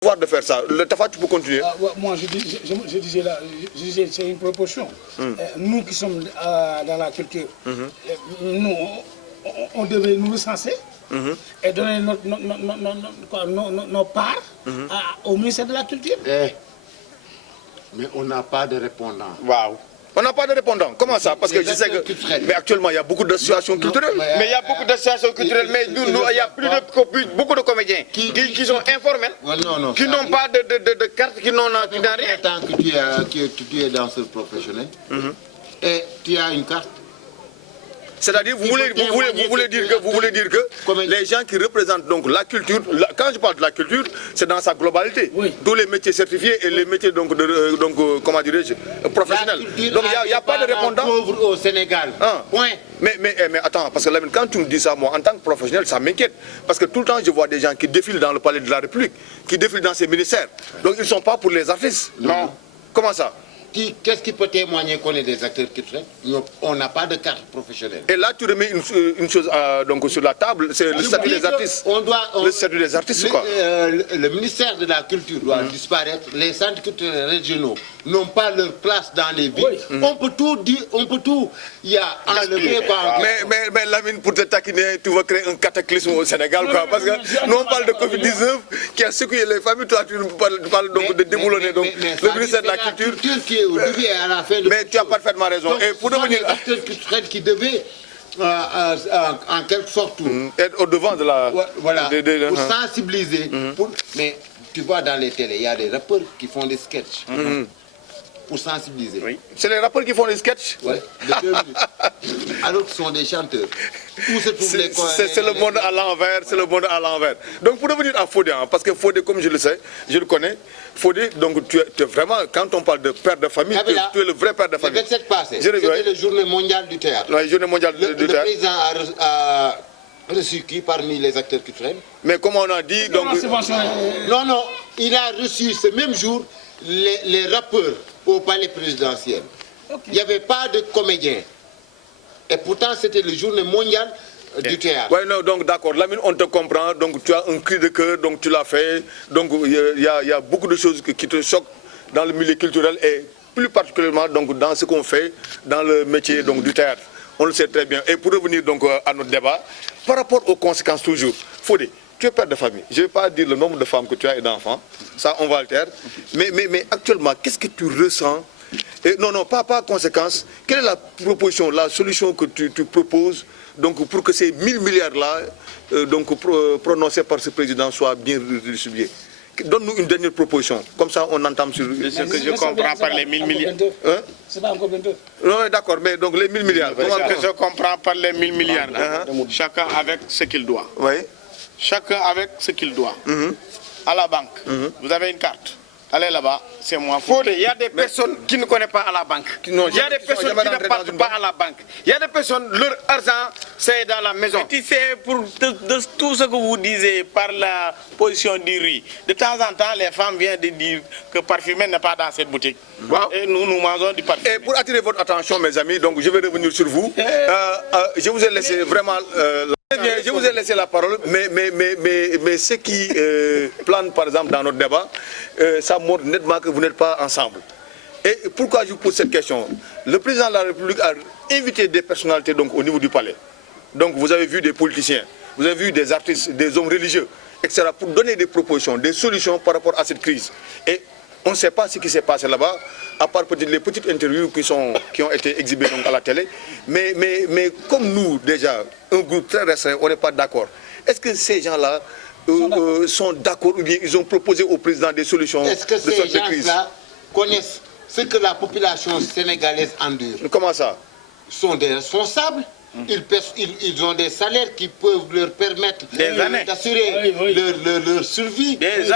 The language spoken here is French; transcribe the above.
Pouvoir de faire ça. Le Tafa, tu peux continuer. Moi, je disais c'est une proportion. Nous qui sommes dans la culture, nous, on devait nous recenser et donner nos parts au ministère de la Culture. Mais on n'a pas de répondant. Waouh. On n'a pas de répondant. Comment ça? Parce que je sais que. Mais actuellement, il y a beaucoup d'associations culturelles. Mais il y a beaucoup d'associations culturelles, mais nous, il y a beaucoup de comédiens qui sont informels, qui n'ont pas de carte, qui n'ont rien. Tant que tu es danseur professionnel et tu as une carte. C'est-à-dire, vous voulez dire que les gens qui représentent donc la culture, quand je parle de la culture, c'est dans sa globalité. Oui. Tous les métiers certifiés et les métiers comment dirais-je, professionnels. Donc il n'y a pas de répondant. Pauvre au Sénégal. Point. Mais attends, parce que là, quand tu me dis ça, moi, en tant que professionnel, ça m'inquiète. Parce que tout le temps, je vois des gens qui défilent dans le palais de la République, qui défilent dans ces ministères. Donc ils ne sont pas pour les artistes. Non. Comment ça? Qu'est-ce qui peut témoigner qu'on est des acteurs culturels? On n'a pas de carte professionnelle. Et là, tu remets une chose donc, sur la table, c'est le statut des artistes. Le statut des artistes, quoi. Le ministère de la Culture doit disparaître. Les centres culturels régionaux n'ont pas leur place dans les villes. On peut tout dire, on peut tout. Il y a enlevé par... Mais Lamine, pour te taquiner, tu vas créer un cataclysme au Sénégal, quoi. Parce que nous, on parle de Covid-19 qui a secoué les familles. Toi, tu parles donc de déboulonner le ministère de la Culture. Au début et à la fin mais tu as parfaitement raison. Donc, et pour devenir acteurs culturels qui devaient en quelque sorte être au devant de la... Voilà, pour sensibiliser. Mais tu vois dans les télés, il y a des rappeurs qui font des sketchs. Pour sensibiliser. Oui. C'est les rappeurs qui font les sketchs? Oui, de 2 minutes. Alors qu'ils sont des chanteurs. C'est le monde à l'envers, c'est le monde à l'envers. Donc pour revenir à Fodé, parce que Fodé, comme je le sais, je le connais, Fodé, donc tu es vraiment, quand on parle de père de famille, tu es le vrai père de famille. Le 27 passé, c'était la journée mondiale du théâtre. La journée mondiale du théâtre. Le président a reçu qui parmi les acteurs culturels? Mais comme on a dit, donc... Non, il a reçu ce même jour les rappeurs au palais présidentiel. Il n'y avait pas de comédiens. Et pourtant, c'était la journée mondiale du théâtre. Oui, non, donc d'accord, Lamine, on te comprend, donc tu as un cri de cœur, donc tu l'as fait, donc il y a beaucoup de choses qui te choquent dans le milieu culturel et plus particulièrement donc, dans ce qu'on fait dans le métier donc, du théâtre. On le sait très bien. Et pour revenir donc à notre débat, par rapport aux conséquences toujours, Fodé, tu es père de famille. Je ne vais pas dire le nombre de femmes que tu as et d'enfants, ça on va le taire. Mais actuellement, qu'est-ce que tu ressens? Et non, pas conséquence. Quelle est la proposition, la solution que tu proposes donc, pour que ces 1000 milliards-là prononcés par ce président soient bien redistribués? Donne-nous une dernière proposition, comme ça on entame sur ce que je comprends par les 1000 milliards. C'est pas encore bientôt. Non, d'accord, mais donc les 1000 milliards. Ce que je comprends par les 1000 milliards, chacun avec ce qu'il doit. Oui. Chacun avec ce qu'il doit. À la banque, vous avez une carte. Allez là-bas, c'est moi. Il y a des personnes qui ne connaissent pas à la banque. Il y a des personnes qui ne partent pas à la banque. Il y a des personnes, leur argent, c'est dans la maison. Tu sais, pour tout ce que vous disiez par la position du riz, de temps en temps, les femmes viennent de dire que parfumé n'est pas dans cette boutique. Et nous mangeons du parfum. Et pour attirer votre attention, mes amis, donc je vais revenir sur vous. Je vous ai laissé vraiment... je vous ai laissé la parole, mais ce qui plane par exemple dans notre débat, ça montre nettement que vous n'êtes pas ensemble. Et pourquoi je vous pose cette question? Le président de la République a invité des personnalités donc, au niveau du palais. Donc vous avez vu des politiciens, vous avez vu des artistes, des hommes religieux, etc. pour donner des propositions, des solutions par rapport à cette crise. Et on ne sait pas ce qui s'est passé là-bas, à part les petites interviews qui ont été exhibées donc, à la télé. Mais comme nous, déjà, un groupe très restreint, on n'est pas d'accord. Est-ce que ces gens-là sont d'accord ou bien ils ont proposé au président des solutions de cette crise? Est-ce que ces gens-là connaissent ce que la population sénégalaise endure? Comment ça? Ils sont des responsables. Ils ont des salaires qui peuvent leur permettre d'assurer leur survie.